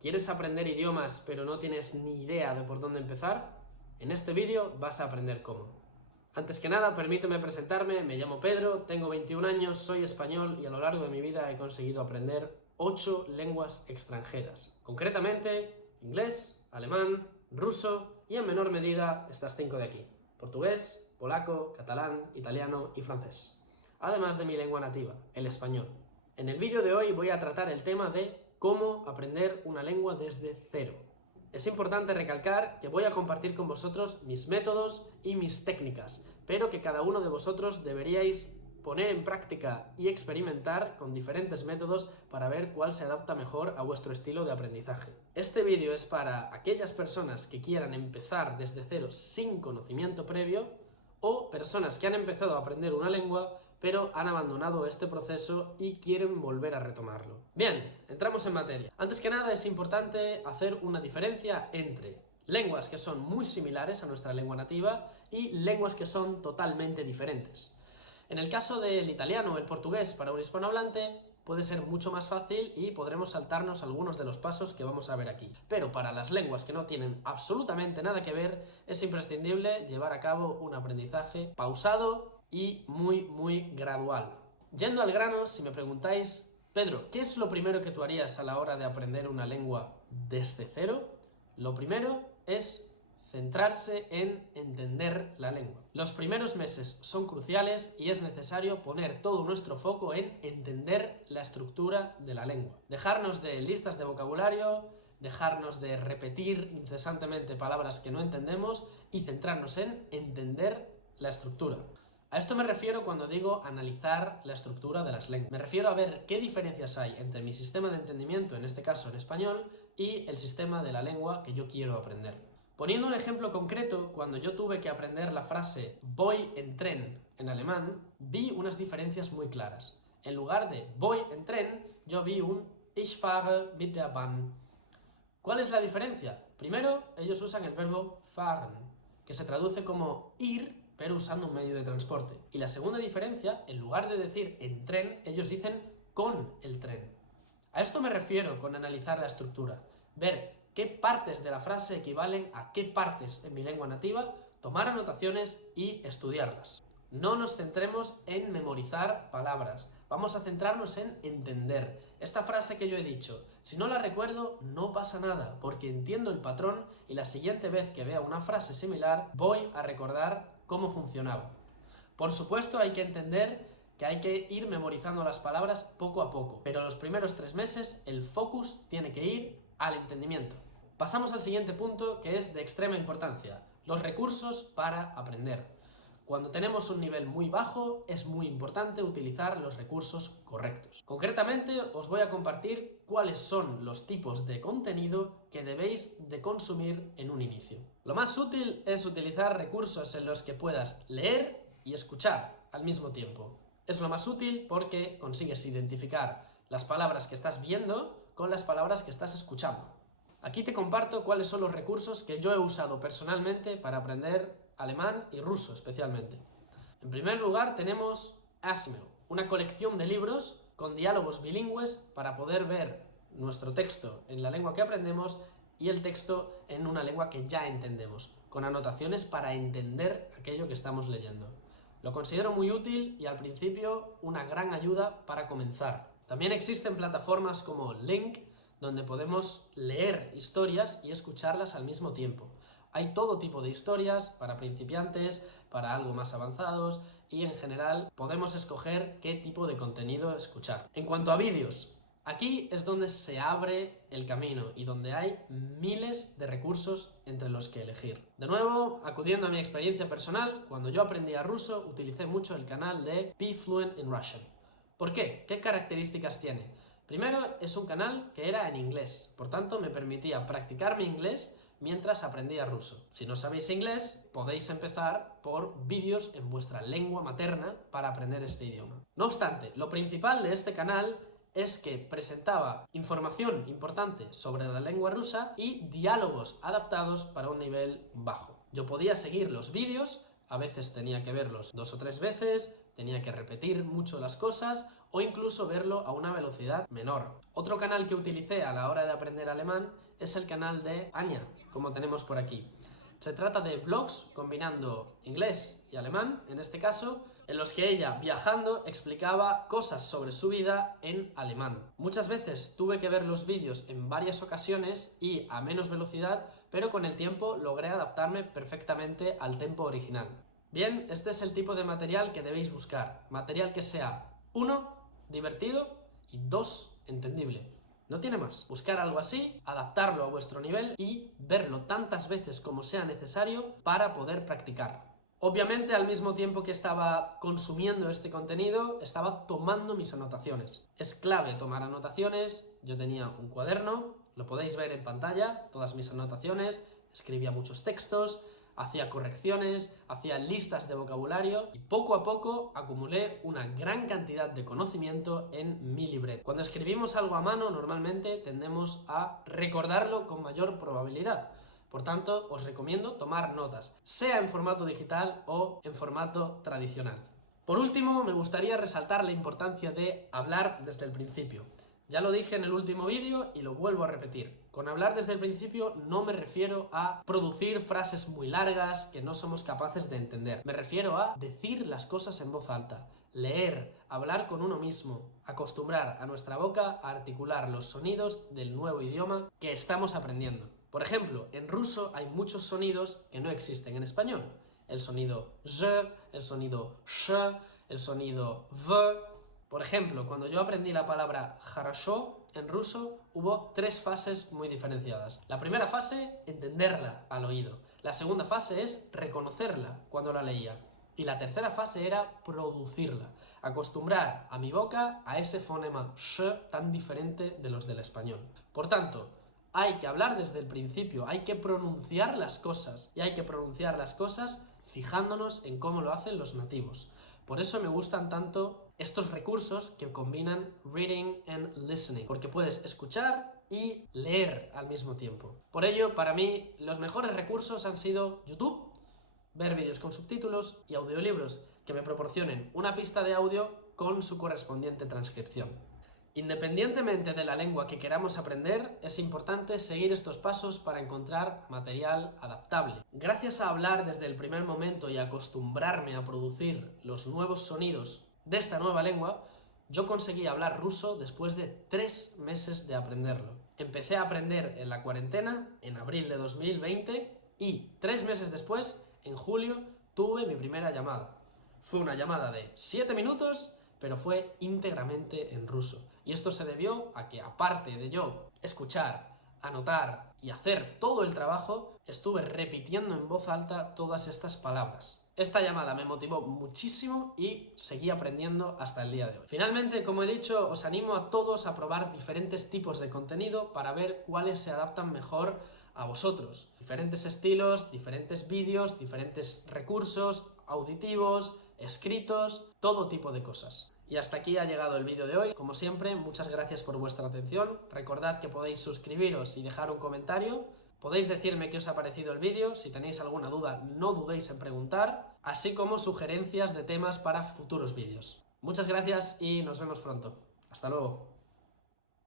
¿Quieres aprender idiomas pero no tienes ni idea de por dónde empezar? En este vídeo vas a aprender cómo. Antes que nada, permíteme presentarme, me llamo Pedro, tengo 21 años, soy español y a lo largo de mi vida he conseguido aprender 8 lenguas extranjeras. Concretamente, inglés, alemán, ruso y en menor medida estas 5 de aquí: portugués, polaco, catalán, italiano y francés. Además de mi lengua nativa, el español. En el vídeo de hoy voy a tratar el tema de cómo aprender una lengua desde cero. Es importante recalcar que voy a compartir con vosotros mis métodos y mis técnicas, pero que cada uno de vosotros deberíais poner en práctica y experimentar con diferentes métodos para ver cuál se adapta mejor a vuestro estilo de aprendizaje. Este vídeo es para aquellas personas que quieran empezar desde cero sin conocimiento previo, o personas que han empezado a aprender una lengua pero han abandonado este proceso y quieren volver a retomarlo. Bien, entramos en materia. Antes que nada es importante hacer una diferencia entre lenguas que son muy similares a nuestra lengua nativa y lenguas que son totalmente diferentes. En el caso del italiano o el portugués para un hispanohablante puede ser mucho más fácil y podremos saltarnos algunos de los pasos que vamos a ver aquí. Pero para las lenguas que no tienen absolutamente nada que ver, es imprescindible llevar a cabo un aprendizaje pausado y muy gradual. Yendo al grano, si me preguntáis, Pedro, ¿qué es lo primero que tú harías a la hora de aprender una lengua desde cero? Lo primero es centrarse en entender la lengua. Los primeros meses son cruciales y es necesario poner todo nuestro foco en entender la estructura de la lengua. Dejarnos de listas de vocabulario, dejarnos de repetir incesantemente palabras que no entendemos y centrarnos en entender la estructura. A esto me refiero cuando digo analizar la estructura de las lenguas. Me refiero a ver qué diferencias hay entre mi sistema de entendimiento, en este caso en español, y el sistema de la lengua que yo quiero aprender. Poniendo un ejemplo concreto, cuando yo tuve que aprender la frase voy en tren en alemán, vi unas diferencias muy claras. En lugar de voy en tren, yo vi un ich fahre mit der Bahn. ¿Cuál es la diferencia? Primero, ellos usan el verbo fahren, que se traduce como ir, pero usando un medio de transporte. Y la segunda diferencia, en lugar de decir en tren, ellos dicen con el tren. A esto me refiero con analizar la estructura. Ver qué partes de la frase equivalen a qué partes en mi lengua nativa, tomar anotaciones y estudiarlas. No nos centremos en memorizar palabras, vamos a centrarnos en entender. Esta frase que yo he dicho, si no la recuerdo, no pasa nada, porque entiendo el patrón y la siguiente vez que vea una frase similar, voy a recordar cómo funcionaba. Por supuesto, hay que entender que hay que ir memorizando las palabras poco a poco, pero los primeros 3 meses el focus tiene que ir al entendimiento. Pasamos al siguiente punto, que es de extrema importancia: los recursos para aprender. Cuando tenemos un nivel muy bajo, es muy importante utilizar los recursos correctos. Concretamente, os voy a compartir cuáles son los tipos de contenido que debéis de consumir en un inicio. Lo más útil es utilizar recursos en los que puedas leer y escuchar al mismo tiempo. Es lo más útil porque consigues identificar las palabras que estás viendo con las palabras que estás escuchando. Aquí te comparto cuáles son los recursos que yo he usado personalmente para aprender alemán y ruso especialmente. En primer lugar tenemos Asimov, una colección de libros con diálogos bilingües para poder ver nuestro texto en la lengua que aprendemos y el texto en una lengua que ya entendemos, con anotaciones para entender aquello que estamos leyendo. Lo considero muy útil y al principio una gran ayuda para comenzar. También existen plataformas como Link, donde podemos leer historias y escucharlas al mismo tiempo. Hay todo tipo de historias, para principiantes, para algo más avanzados, y en general podemos escoger qué tipo de contenido escuchar. En cuanto a vídeos, aquí es donde se abre el camino y donde hay miles de recursos entre los que elegir. De nuevo, acudiendo a mi experiencia personal, cuando yo aprendía ruso, utilicé mucho el canal de Be Fluent in Russian. ¿Por qué? ¿Qué características tiene? Primero, es un canal que era en inglés, por tanto me permitía practicar mi inglés mientras aprendía ruso. Si no sabéis inglés, podéis empezar por vídeos en vuestra lengua materna para aprender este idioma. No obstante, lo principal de este canal es que presentaba información importante sobre la lengua rusa y diálogos adaptados para un nivel bajo. Yo podía seguir los vídeos, a veces tenía que verlos 2 o 3 veces, tenía que repetir mucho las cosas o incluso verlo a una velocidad menor. Otro canal que utilicé a la hora de aprender alemán es el canal de Anya, como tenemos por aquí. Se trata de vlogs combinando inglés y alemán, en este caso, en los que ella, viajando, explicaba cosas sobre su vida en alemán. Muchas veces tuve que ver los vídeos en varias ocasiones y a menos velocidad, pero con el tiempo logré adaptarme perfectamente al tempo original. Bien, este es el tipo de material que debéis buscar. Material que sea, 1, divertido y 2, entendible. No tiene más. Buscar algo así, adaptarlo a vuestro nivel y verlo tantas veces como sea necesario para poder practicar. Obviamente, al mismo tiempo que estaba consumiendo este contenido, estaba tomando mis anotaciones. Es clave tomar anotaciones. Yo tenía un cuaderno, lo podéis ver en pantalla, todas mis anotaciones, escribía muchos textos, hacía correcciones, hacía listas de vocabulario y poco a poco acumulé una gran cantidad de conocimiento en mi libreta. Cuando escribimos algo a mano, normalmente tendemos a recordarlo con mayor probabilidad. Por tanto, os recomiendo tomar notas, sea en formato digital o en formato tradicional. Por último, me gustaría resaltar la importancia de hablar desde el principio. Ya lo dije en el último vídeo y lo vuelvo a repetir. Con hablar desde el principio no me refiero a producir frases muy largas que no somos capaces de entender. Me refiero a decir las cosas en voz alta, leer, hablar con uno mismo, acostumbrar a nuestra boca a articular los sonidos del nuevo idioma que estamos aprendiendo. Por ejemplo, en ruso hay muchos sonidos que no existen en español. El sonido z, el sonido sh, el sonido v. Por ejemplo, cuando yo aprendí la palabra хорошо en ruso, hubo 3 fases muy diferenciadas. La primera fase, entenderla al oído. La segunda fase es reconocerla cuando la leía. Y la tercera fase era producirla, acostumbrar a mi boca a ese fonema sh tan diferente de los del español. Por tanto, hay que hablar desde el principio, hay que pronunciar las cosas, y hay que pronunciar las cosas fijándonos en cómo lo hacen los nativos. Por eso me gustan tanto estos recursos que combinan reading and listening, porque puedes escuchar y leer al mismo tiempo. Por ello, para mí, los mejores recursos han sido YouTube, ver vídeos con subtítulos y audiolibros que me proporcionen una pista de audio con su correspondiente transcripción. Independientemente de la lengua que queramos aprender, es importante seguir estos pasos para encontrar material adaptable. Gracias a hablar desde el primer momento y acostumbrarme a producir los nuevos sonidos de esta nueva lengua, yo conseguí hablar ruso después de 3 meses de aprenderlo. Empecé a aprender en la cuarentena, en abril de 2020, y 3 meses después, en julio, tuve mi primera llamada. Fue una llamada de 7 minutos, pero fue íntegramente en ruso. Y esto se debió a que, aparte de yo escuchar, anotar y hacer todo el trabajo, estuve repitiendo en voz alta todas estas palabras. Esta llamada me motivó muchísimo y seguí aprendiendo hasta el día de hoy. Finalmente, como he dicho, os animo a todos a probar diferentes tipos de contenido para ver cuáles se adaptan mejor a vosotros. Diferentes estilos, diferentes vídeos, diferentes recursos auditivos, escritos, todo tipo de cosas. Y hasta aquí ha llegado el vídeo de hoy. Como siempre, muchas gracias por vuestra atención. Recordad que podéis suscribiros y dejar un comentario. Podéis decirme qué os ha parecido el vídeo. Si tenéis alguna duda, no dudéis en preguntar, así como sugerencias de temas para futuros vídeos. Muchas gracias y nos vemos pronto. Hasta luego.